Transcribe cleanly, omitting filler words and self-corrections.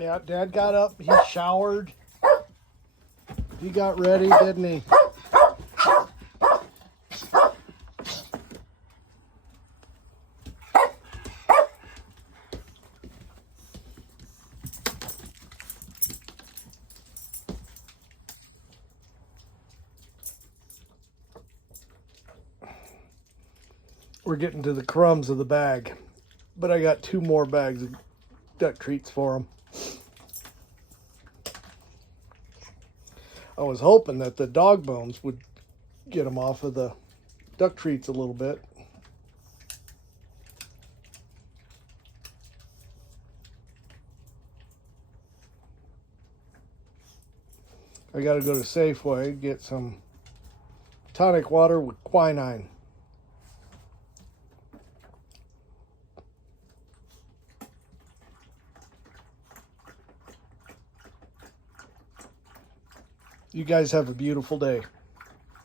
Yeah, Dad got up, he showered. He got ready, didn't he? We're getting to the crumbs of the bag, but I got 2 more bags of duck treats for them. I was hoping that the dog bones would get them off of the duck treats a little bit. I got to go to Safeway, get some tonic water with quinine. You guys have a beautiful day.